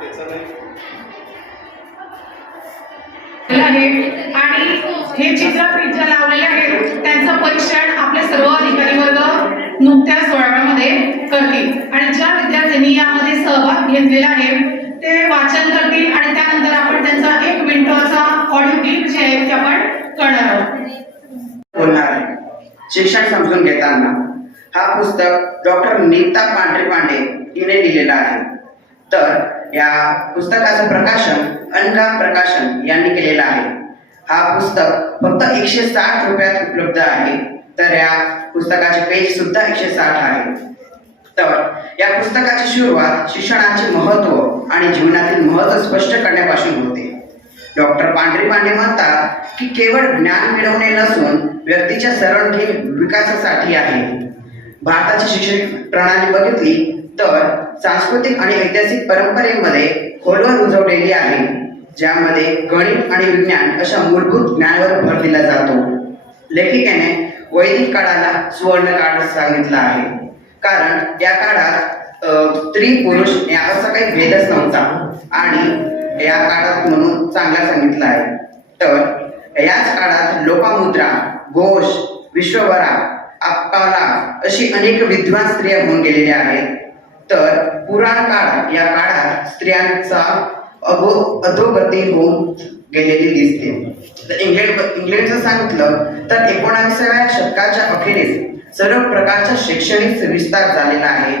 त्याचं नाही. आहे. आणि हे चित्रपीठ ज्या लावलेले आहेत त्यांचं परीक्षण आपले सर्व अधिकारी वर्ग नुकत्याच सोहळ्यामध्ये करतील. आणि ज्या विद्यार्थ्यांनी यामध्ये सहभाग घेतलेला आहे ते वाचन करतील आणि त्यानंतर आपण त्यांचा एक मिनिटाचा ऑडिओ क्लिप जे आहे ते आपण करणार आहोत. बोलणार आहे? शिक्षण समजून घेताना हा पुस्तक डॉक्टर नीता पांढरे पांडे हिने लिहिलेला आहे. तर या पुस्तकाचं प्रकाशन अनका प्रकाशन यांनी केलेलं आहे. हा पुस्तक फक्त एकशे साठ रुपयात उपलब्ध आहे तर या पुस्तकाचे पेज सुद्धा एकशे साठ आहे. तर या पुस्तकाची सुरुवात शिक्षणाचे महत्त्व आणि जीवनातील महत्त्व स्पष्ट करण्यापासून होते. डॉक्टर पांढरे पांडे म्हणतात की केवळ ज्ञान मिळवणे नसून व्यक्तीच्या सर्वांगीण विकासासाठी आहे. भारताची शिक्षण प्रणाली बघितली तर सांस्कृतिक आणि ऐतिहासिक परंपरेमध्ये खोलवर रुजवलेली आहे ज्यामध्ये गणित आणि विज्ञान अशा मूलभूत ज्ञानावर भर दिला जातो. लेखिकेने वैदिक काळाला सुवर्ण काळ सांगितला आहे. कारण या काळात स्त्री पुरुष या असा काही भेदच नव्हता आणि या काळात म्हणून चांगला सांगितला आहे. तर याच काळात लोपामुद्रा घोष विश्ववरा अप्पाला अशी अनेक विद्वान स्त्रिया होऊन गेलेल्या आहेत. तर पुराण काळ या काळात स्त्रियांचा अगो अधोगती होऊन गेलेली दिसते. तर इंग्लंड इंग्लंडचं सांगितलं तर एकोणाविसाव्या शतकाच्या अखेरीस सर्व प्रकारचा शैक्षणिक विस्तार झालेला आहे.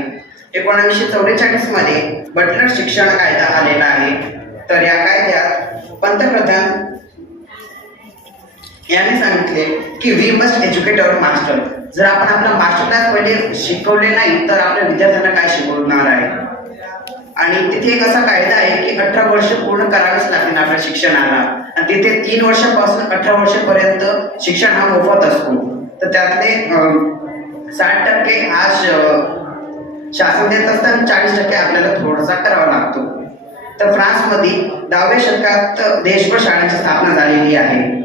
एकोणावीसशे चौवेचाळीसमध्ये बटलर शिक्षण कायदा आलेला आहे. तर या कायद्यात पंतप्रधान याने सांगितले की we must educate our master जर आपण आपला मास्टर क्लास पहिले शिकवले नाही तर आपल्या विद्यार्थ्यांना काय शिकवणार आहे? आणि तिथे एक असा कायदा आहे की अठरा वर्ष पूर्ण करावेच लागतील आपल्या शिक्षणाला. आणि तिथे तीन वर्षापासून अठरा वर्षापर्यंत शिक्षण हा मोफत असतो. तर त्यातले साठ टक्के हा शासन देत असताना चाळीस टक्के आपल्याला थोडासा करावा लागतो. तर फ्रान्समध्ये दहाव्या शतकात देशभर शाळांची स्थापना झालेली आहे.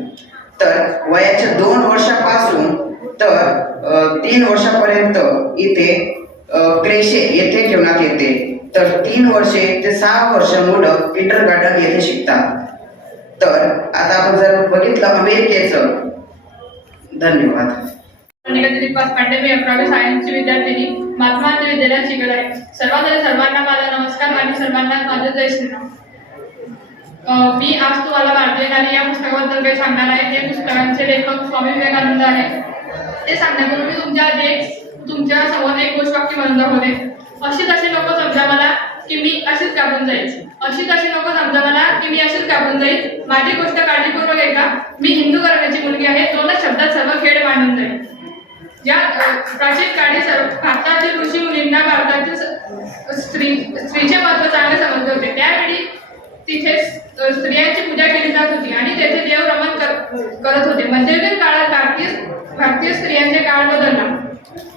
तर वयाच्या दोन वर्षापासून तर तीन वर्षापर्यंत इथे क्रेशे येथे ठेवण्यात येते. तर तीन वर्षे ते सहा वर्ष मुलं पीटर गार्डन येथे शिकतात. तर आता आपण जर बघितलं अमेरिकेचं धन्यवाद. पांडे मी अकरावी सायन्सची विद्यार्थिनी महात्मा गांधी विद्यालयात शिकत आहे सर्वात सर्वांना माझा नमस्कार आणि सर्वांना माझं जय श्रीराम. मी आज तुम्हाला भारतीय आणि या पुस्तकाबद्दल काही सांगणार आहे. हे पुस्तकांचे लेखक स्वामी विवेकानंद आहे ते सांगण्यापूर्वी तुमच्या एक तुमच्यासमोर एक गोष्ट वाक्य बंद होते. अशी तशी लोक समजा मला की मी अशीच कापून जाईल अशी तशी नको समजा मला की मी अशीच कापून जाईल माझी गोष्ट काळजीपूर्वक ऐका. मी हिंदू घराण्याची मुलगी आहे. दोनच शब्दात सर्व खेळ मांडून जाईल. या प्राचीन काळी सर्व भारतातील ऋषी मुलींना भारतातील स्त्री स्त्रीचे महत्त्व चांगले समजले होते. त्यावेळी तिथे स्त्रियांची पूजा केली जात होती आणि तेथे देव रमण करत होते. मध्ययुगीन काळात भारतीय भारतीय स्त्रियांचे काळ बदलला.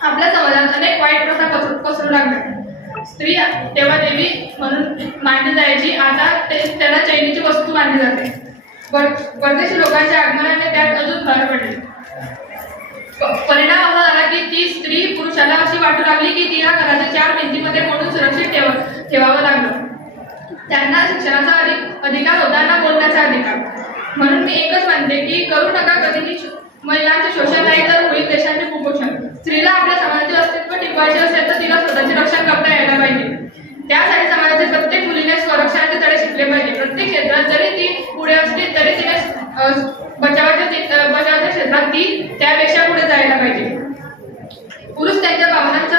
आपल्या समाजात अनेक वाईट प्रथा पसरू पसरू लागल्या. स्त्री तेव्हा देवी म्हणून मानली जायची. आता ते त्याला चैनीची वस्तू मानली जाते. परदेशी लोकांच्या आगमनाने त्यात अजून भर पडली. परिणाम असा झाला की ती स्त्री पुरुषाला अशी वाटू लागली की तिला घराच्या चार भिंतीमध्ये म्हणून सुरक्षित ठेव ठेवावं लागलं. त्यांना शिक्षणाचा अधिक अधिकार होता ना बोलण्याचा अधिकार. म्हणून मी एकच म्हणते की करू नका कधीही महिलांचे शोषण नाही तर होईल देशांचे कुपोषण. स्त्रीला आपल्या समाजाचे अस्तित्व टिकवायचे असेल तर तिला स्वतःचे रक्षण करता यायला पाहिजे. त्यासाठी समाजातील प्रत्येक मुलीने स्वरक्षणाचे तडे शिकले पाहिजे. प्रत्येक क्षेत्रात जरी ती पुढे असली तरी तिने बचावाच्या बचावाच्या क्षेत्रात ती त्यापेक्षा पुढे जायला पाहिजे. पुरुष त्यांच्या भावनांचा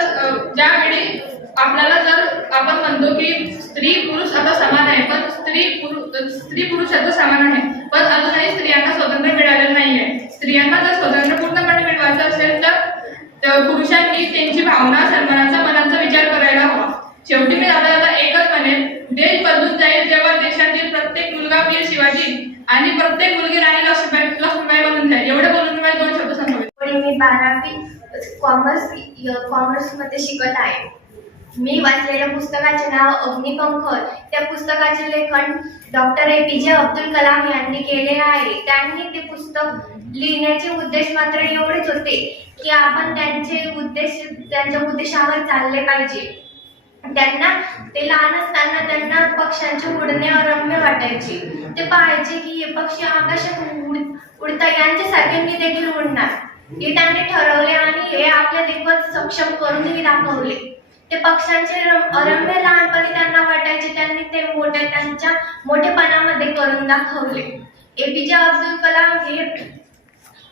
ज्यावेळी आपल्याला जर आपण म्हणतो की स्त्री पुरुष आता समान आहे. पण स्त्री पुरुष स्त्री पुरुष आता समान आहे. पण अजूनही स्त्रियांना स्वातंत्र्य मिळालेलं नाहीये. स्त्रियांना जर स्वातंत्र्य पूर्णपणे मिळवायचं असेल तर पुरुषांनी त्यांची भावना सन्मानाचा मनाचा विचार करायला हवा. शेवटी मी आता आता एकच म्हणेन. देश बदलून जाईल जेव्हा देशातील प्रत्येक मुलगा वीर शिवाजी आणि प्रत्येक मुलगी राणी लक्ष्मीबाई लक्ष्मीबाई बनून जाईल. एवढे बोलून मी दोन शब्द सांगतो. मी बारावी कॉमर्स कॉमर्समध्ये शिकत आहे. मी वाचलेल्या पुस्तकाचे नाव अग्निपंख त्या पुस्तकाचे लेखन डॉक्टर ए. पी. जे. अब्दुल कलाम यांनी केले आहे. त्यांनी ते पुस्तक लिहिण्याचे उद्देश मात्र एवढेच होते की आपण त्यांचे उद्देश त्यांच्या उद्देशावर चालले पाहिजे. त्यांना ते लहान असताना त्यांना पक्ष्यांचे उडणे अरम्य वाटायचे. ते पाहायचे की हे पक्षी आकाशात उड- उडता यांच्यासारखे मी देखील उडणार. हे त्यांनी ठरवले आणि हे आपल्या देखत सक्षम करूनही दाखवले. ते पक्ष्यांचे रम- अरम्य लहानपणी त्यांना वाटायचे त्यांनी ते मोठ्या त्यांच्या मोठेपणामध्ये करून दाखवले. एपीजे अब्दुल कलाम हे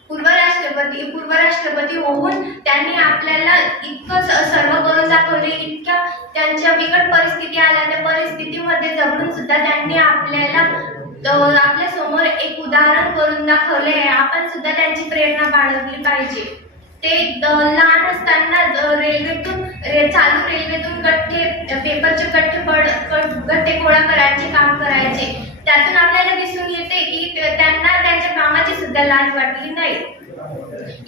पूर्व राष्ट्रपती पूर्व राष्ट्रपती होऊन त्यांनी आपल्याला इतकं सर्व करून दाखवले इतक्या त्यांच्या बिकट परिस्थिती आल्या. त्या परिस्थितीमध्ये जगून सुद्धा त्यांनी आपल्याला आपल्यासमोर एक उदाहरण करून दाखवले आहे. आपण सुद्धा त्यांची प्रेरणा बाळगली पाहिजे. ते लहान असताना रेल्वेतून रे चालू रेल्वेतून गठ्ठे पेपरचे गठ्ठे पड गठ्ठे गोळा करायचे काम करायचे. त्यातून आपल्याला दिसून येते की त्यांना त्यांच्या कामाची सुद्धा लाज वाटली नाही.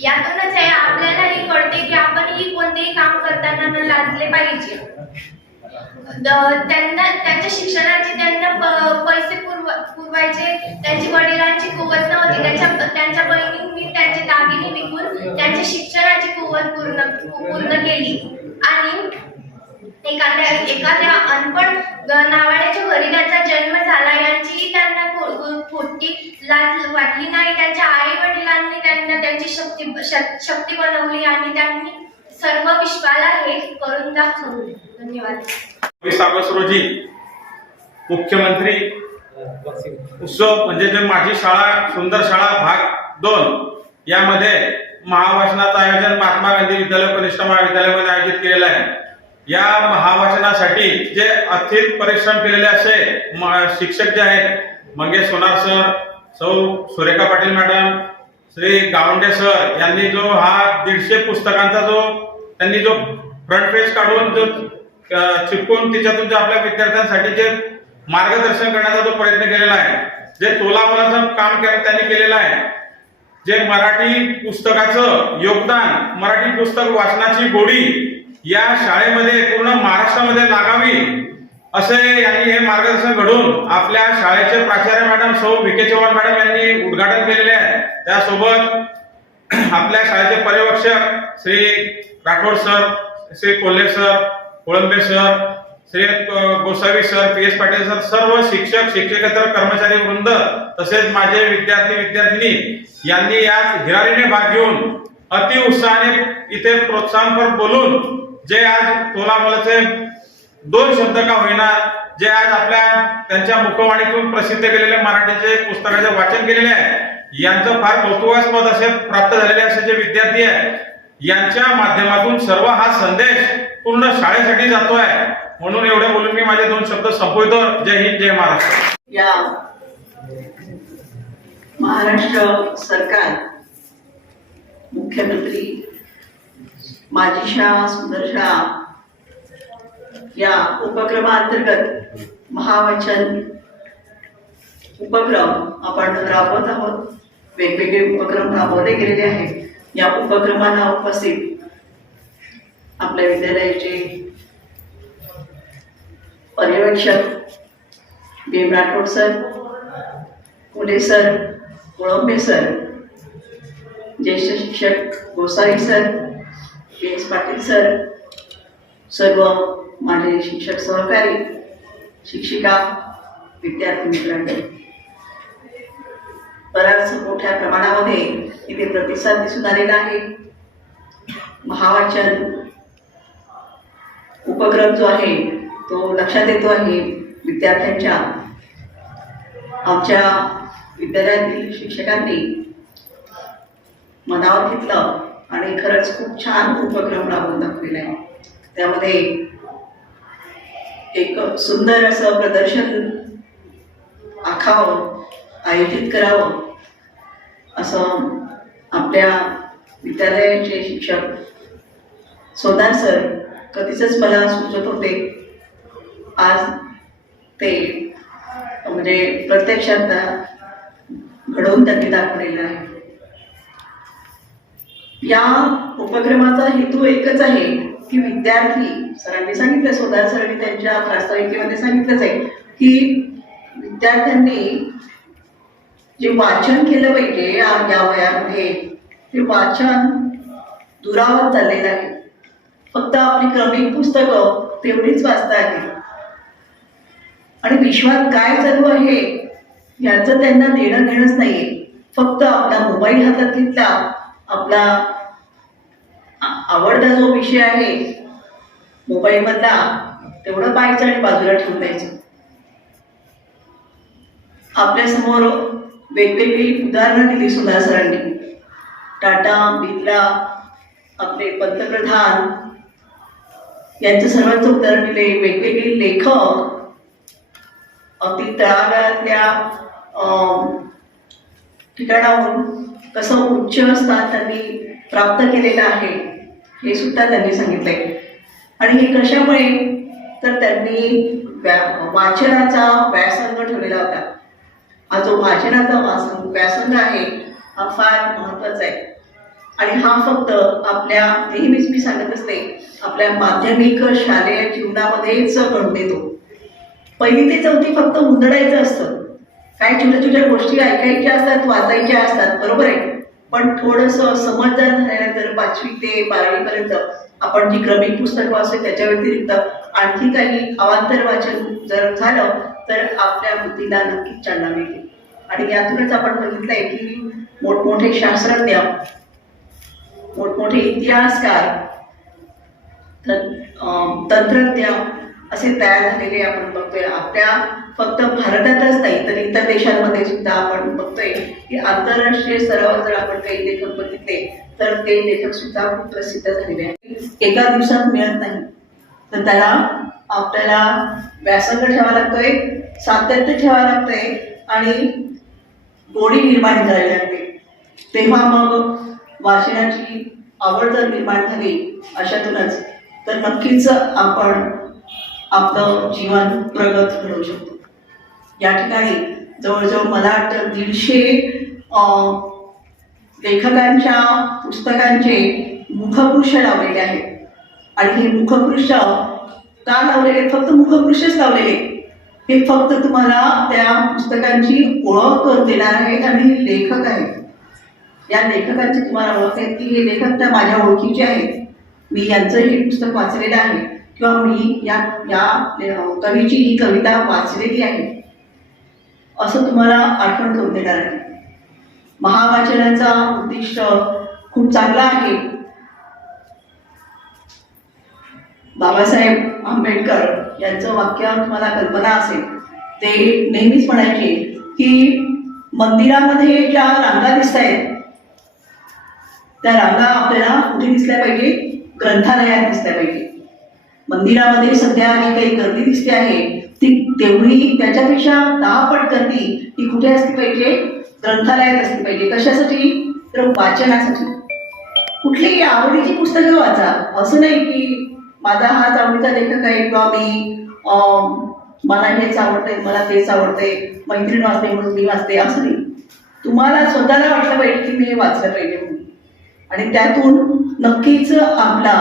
यातूनच हे कळते की आपणही कोणतेही काम करताना न लाजले पाहिजे. त्यांना त्यांच्या शिक्षणाचे त्यांना पैसे पुरव पुरवायचे त्यांची वडिलांची कुवत नव्हती. त्यांच्या त्यांच्या बहिणींनी त्यांचे दागिने विकून त्यांच्या शिक्षणाची कुवत पूर्ण पूर्ण केली. आणि एखाद्या एखाद्या अनपण नावाड्याच्या घरी त्यांचा जन्म झाला यांचीही त्यांना खो- खोटी लाज वाटली नाही. त्यांच्या आई वडिलांनी त्यांना त्यांची शक्ती श- शक्ती बनवली आणि त्यांनी सर्व विश्वाला हे करून दाखवले. धन्यवाद. ऑगस्ट रोजी मुख्यमंत्री उत्सव म्हणजे जे माझी शाळा सुंदर शाळा भाग दोन यामध्ये महावाचनाचं आयोजन महात्मा गांधी विद्यालय कनिष्ठ महाविद्यालयामध्ये आयोजित केलेलं आहे. या महावाचनासाठी जे अथित परिश्रम केलेले असे म- शिक्षक जे आहेत Mangesh Sonar sir Sau Surekha Patil madam Shri Gawande sir यांनी जो हा दीडशे पुस्तकांचा जो त्यांनी जो फ्रंट पेज काढून जो चिपकून तिच्यातून जे आपल्या विद्यार्थ्यांसाठी जे मार्गदर्शन करण्याचा जो प्रयत्न केलेला आहे जे तोलामोलाचं काम के- त्यांनी केलेलं आहे जे मराठी पुस्तकाचं योगदान मराठी पुस्तक वाचनाची गोडी या शाळेमध्ये पूर्ण महाराष्ट्रामध्ये लागावी असे यांनी हे मार्गदर्शन घडून आपल्या शाळेचे प्राचार्य मॅडम सौ विके चव्हाण मॅडम यांनी उद्घाटन केलेले आहे. त्यासोबत आपल्या शाळेचे पर्यवेक्षक Shri Rathod sir Shri Kolhe sir Kolambe sir Shri Gosavi sir P S Patil sir सर्व शिक्षक शिक्षकेतर कर्मचारी वृंद तसेच माझे विद्यार्थी विद्यार्थिनी यांनी या हिरारीने भाग घेऊन अति उत्साहाने इथे प्रोत्साहनपर बोलून जे आज तोलामोलाचे दोन शब्द का होईना जे आज आपल्या त्यांच्या मुखवाणीतून प्रसिद्ध केलेले मराठीचे पुस्तकाचे वाचन केलेले आहे यांचं फार कौतुकास्पद असे प्राप्त झालेले असे जे विद्यार्थी आहे यांच्या माध्यमातून सर्व हा संदेश पूर्ण शाळेसाठी जातोय. म्हणून एवढं बोलून मी माझे दोन शब्द संपवतो. जय हिंद जय महाराष्ट्र. या महाराष्ट्र सरकार मुख्यमंत्री माझी शाळा सुंदर शाळा या उपक्रमांतर्गत महावचन उपक्रम आपण राबवत आहोत. वेगवेगळे उपक्रम राबवले गेलेले आहेत. या उपक्रमाला उपस्थित आपल्या विद्यालयाचे पर्यवेक्षक Bhim Rathod sir Pune sir Kolambe sir ज्येष्ठ शिक्षक Gosavi sir P S Patil sir सर्व माझे शिक्षक सहकारी शिक्षिका विद्यार्थी मित्रांनी. बराच मोठ्या प्रमाणामध्ये इथे प्रतिसाद दिसून आलेला आहे. महावाचन उपक्रम जो आहे तो लक्षात येतो आहे विद्यार्थ्यांच्या. आमच्या विद्यालयातील शिक्षकांनी मनावर घेतलं आणि खरंच खूप छान उपक्रम राबवून दाखवलेला आहे. त्यामध्ये एक सुंदर असं प्रदर्शन आखावं आयोजित करावं असं आपल्या विद्यालयाचे शिक्षक सोनार सर कधीच मला सुचत होते. आज ते म्हणजे प्रत्यक्षात घडवून त्यांनी दाखवलेलं आहे. या उपक्रमाचा हेतू एकच आहे की विद्यार्थी सरांनी सांगितलं सोदार सरांनी त्यांच्या प्रास्ताविकेमध्ये सांगितलंच आहे की विद्यार्थ्यांनी जे वाचन केलं पाहिजे या या वयामध्ये ते वाचन दुरावत चाललेलं आहे. फक्त आपली क्रमिक पुस्तकं तेवढीच वाचता येतील. आणि विश्वात काय चालू आहे याचं त्यांना देणं घेणंच नाही फक्त आपला मोबाईल हातात घेतला आपला आवडता जो विषय आहे मोबाईलमधला तेवढं पाहायचं आणि बाजूला ठेवून द्यायचं. आपल्यासमोर वेगवेगळी उदाहरणं दिली सुधा सरांनी. टाटा बिर्ला आपले पंतप्रधान यांचं सर्वांचं उदाहरण दिले वेगवेगळे लेखक अगदी तळागाळातल्या ठिकाणाहून कसं उच्च स्थान त्यांनी प्राप्त केलेलं आहे हे सुद्धा त्यांनी सांगितलंय. आणि हे कशामुळे? तर त्यांनी व्या वाचनाचा व्यासंग ठेवलेला होता. हा जो वाचनाचा वासंग व्यासंग आहे हा फार महत्त्वाचा आहे. आणि हा फक्त आपल्या नेहमीच मी सांगत असते आपल्या माध्यमिक शालेय जीवनामध्येच घडून येतो. पहिली ते चौथी फक्त उंदडायचं असतं. काय छोट्या छोट्या गोष्टी ऐकायच्या असतात वाचायच्या असतात बरोबर आहे. पण थोडंसं समजदार झाल्यानंतर पाचवी ते बारावीपर्यंत आपण जी क्रमिक पुस्तक वाचतो त्याच्या व्यतिरिक्त आणखी काही अवांतर वाचन जर झालं तर आपल्या बुद्धीला नक्कीच चालना मिळते. आणि यातूनच आपण बघितलंय की मोठमोठे शास्त्रज्ञ मोठमोठे इतिहासकार तंत्रज्ञ असे तयार झालेले आपण बघतोय. आपल्या फक्त भारतातच नाही तर इतर देशांमध्ये सुद्धा आपण बघतोय की आंतरराष्ट्रीय स्तरावर जर आपण काही लेखक बघितले तर ते लेखक सुद्धा खूप प्रसिद्ध झालेले आहेत. एका दिवसात मिळत नाही. तर त्याला आपल्याला व्यासंग ठेवावा लागतोय सातत्य ठेवावं लागतंय आणि गोडी निर्माण करावी लागते. तेव्हा मग वाचनाची आवड जर निर्माण झाली अशातूनच तर नक्कीच आपण आपलं जीवन प्रगत घडवू शकतो. या ठिकाणी जवळजवळ मला वाटतं दीडशे लेखकांच्या पुस्तकांचे मुखपृष्ठ लावलेले आहेत. आणि हे मुखपृष्ठ का लावलेले? फक्त मुखपृष्ठच लावलेले. हे फक्त तुम्हाला त्या पुस्तकांची ओळख करून देणार आहेत आणि हे लेखक आहेत. या लेखकांची तुम्हाला ओळख आहे. की हे लेखक त्या माझ्या ओळखीचे आहेत. मी यांचं हे पुस्तक वाचलेलं आहे. किंवा मी या या कवीची ही कविता वाचलेली आहे. असं तुम्हाला आठवण करून देणार आहे. महावाचनाचा उद्दिष्ट खूप चांगला आहे. बाबासाहेब आंबेडकर यांचं वाक्य तुम्हाला कल्पना असेल. ते नेहमीच म्हणायचे की मंदिरामध्ये ज्या रांगा दिसत आहेत त्या रांगा आपल्याला कुठे दिसल्या पाहिजे? ग्रंथालयात दिसल्या पाहिजे. मंदिरामध्ये सध्या जी काही गर्दी दिसते आहे ती तेवढी त्याच्यापेक्षा दहा पट गर्दी ही कुठे असली पाहिजे? ग्रंथालयात असली पाहिजे. कशासाठी? तर वाचनासाठी. कुठलीही आवडीची पुस्तकं वाचा. असं नाही की माझा हाच आवडीचा लेखक आहे किंवा मी मला हेच आवडतंय मला तेच आवडतंय मैत्रीण वाचते म्हणून मी वाचते असं नाही. तुम्हाला स्वतःला वाटलं पाहिजे की मी हे वाचलं पाहिजे म्हणून. आणि त्यातून नक्कीच आपला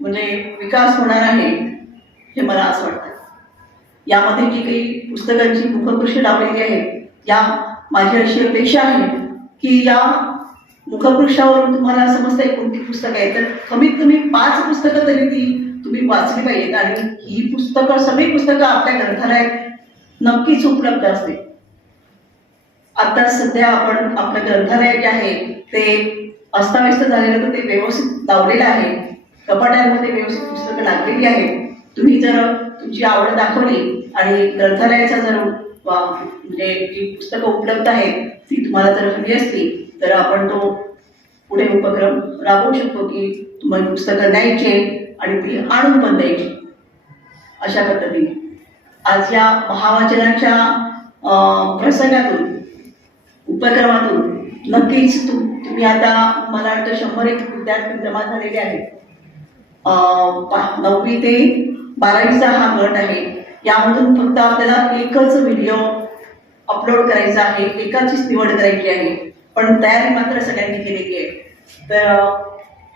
म्हणजे विकास होणार आहे हे मला असं वाटतं. यामध्ये जी काही पुस्तकांची मुखपृष्ठ लावलेली आहेत या माझी अशी अपेक्षा आहे की या मुखपृष्ठावरून तुम्हाला समजतंय कोणती पुस्तकं आहेत. तर कमीत कमी पाच पुस्तकं तरी ती तुम्ही वाचली पाहिजेत आणि ही पुस्तकं सगळी पुस्तकं आपल्या ग्रंथालयात नक्कीच उपलब्ध असते आता सध्या आपण आपलं ग्रंथालय जे आहे ते अस्ताव्यस्त झालेलं तर ते व्यवस्थित लावलेलं आहे. कपाट्यांमध्ये व्यवस्थित पुस्तकं लागलेली आहेत. तुम्ही जर तुमची आवड दाखवली आणि ग्रंथालयाचा जर वा- म्हणजे जी पुस्तकं उपलब्ध आहेत ती तुम्हाला जर हवी असली तर आपण तो पुढे उपक्रम राबवू शकतो की तुम्हाला पुस्तकं द्यायचे आणि ती आणून पण द्यायची. अशा पद्धतीने. आज या महावाचनाच्या प्रसंगातून उपक्रमातून नक्कीच तू मी आता मला वाटतं शंभर एक विद्यार्थी जमा झालेले आहेत. नववी ते बारावीचा हा गट आहे. यामधून फक्त आपल्याला एकच व्हिडिओ अपलोड करायचा आहे. एकाचीच निवड करायची आहे. पण तयारी मात्र सगळ्यांनी केलेली आहे. तर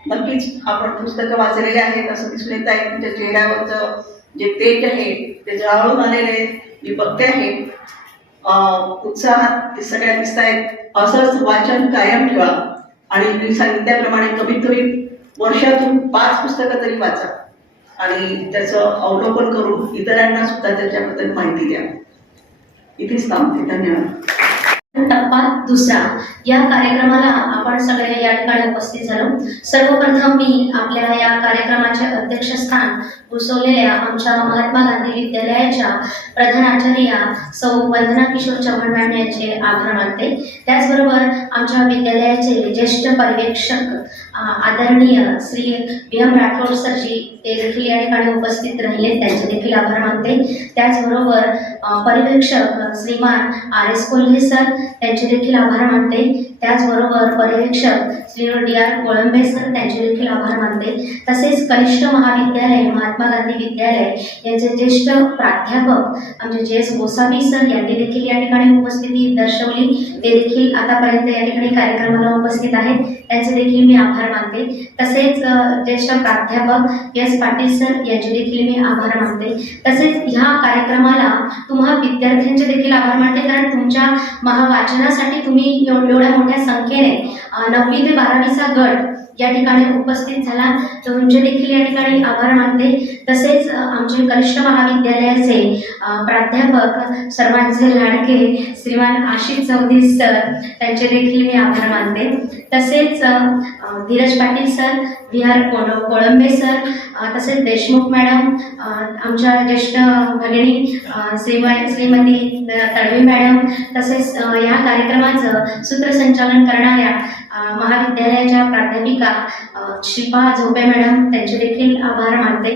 नक्कीच आपण पुस्तकं वाचलेली आहेत असं दिसून येत आहे. तुमच्या चेहऱ्यावरचं जे तेज आहे ते जळाळून आलेले आहेत. मी बघते आहे. उत्साहात ते सगळ्या दिसत आहेत असंच वाचन कायम ठेवा. आणि मी सांगितल्याप्रमाणे कमीत कमी वर्षातून पाच पुस्तकं तरी वाचा. आणि त्याचं अवलोकन करून इतरांना सुद्धा त्याच्याबद्दल माहिती द्या. इथेच थांबते. धन्यवाद. टप्पा दुसरा. या कार्यक्रमाला आपण सगळे या ठिकाणी उपस्थित झालो. सर्वप्रथम मी आपल्या या कार्यक्रमाचे अध्यक्षस्थान भूषवलेल्या आमच्या महात्मा गांधी विद्यालयाच्या प्रधानाचार्या सौ वंदना किशोर चव्हाण मॅडम यांचे आभार मानते. त्याचबरोबर आमच्या विद्यालयाचे ज्येष्ठ पर्यवेक्षक आदरणीय श्री बी एम राठोड सरजी ते देखील या ठिकाणी उपस्थित राहिले. त्यांचे देखील आभार मानते. त्याचबरोबर पर्यवेक्षक Shriman R S Kolhe sir त्यांचे देखील आभार मानते. त्याचबरोबर पर्यवेक्षक Shri D R Kolambe sir त्यांचे देखील आभार मानते. तसेच कनिष्ठ महाविद्यालय महात्मा गांधी विद्यालय यांचे ज्येष्ठ प्राध्यापक आमचे जे एस गोसावी सर यांनी देखील या ठिकाणी उपस्थिती दर्शवली. ते देखील आतापर्यंत या ठिकाणी कार्यक्रमाला उपस्थित आहेत. त्यांचे देखील मी आभार मानते. तसेच ज्येष्ठ प्राध्यापक एस पाटील सर यांचे देखील मी आभार मानते. तसेच ह्या कार्यक्रमाला तुम्हा विद्यार्थ्यांचे देखील आभार मानते. कारण तुमच्या महावाचनासाठी तुम्ही एवढ्या मोठ्या संख्येने नववी ते बारावीचा गट या ठिकाणी उपस्थित झाला. तर तुमचे देखील या ठिकाणी आभार मानते. तसेच आमचे कनिष्ठ महाविद्यालयाचे प्राध्यापक सर्वांचे लाडके श्रीमान आशिष चौधरी सर त्यांचे देखील मी आभार मानते. तसेच Dhiraj Patil sir V R कोळ कोळंबे सर तसेच देशमुख मॅडम आमच्या ज्येष्ठ भगिनी श्रीमा श्रीमती तळवी मॅडम तसेच या कार्यक्रमाचं सूत्रसंचालन करणाऱ्या महाविद्यालयाच्या प्राध्यापिका शिल्पा झोपे मॅडम त्यांचे देखील आभार मानते.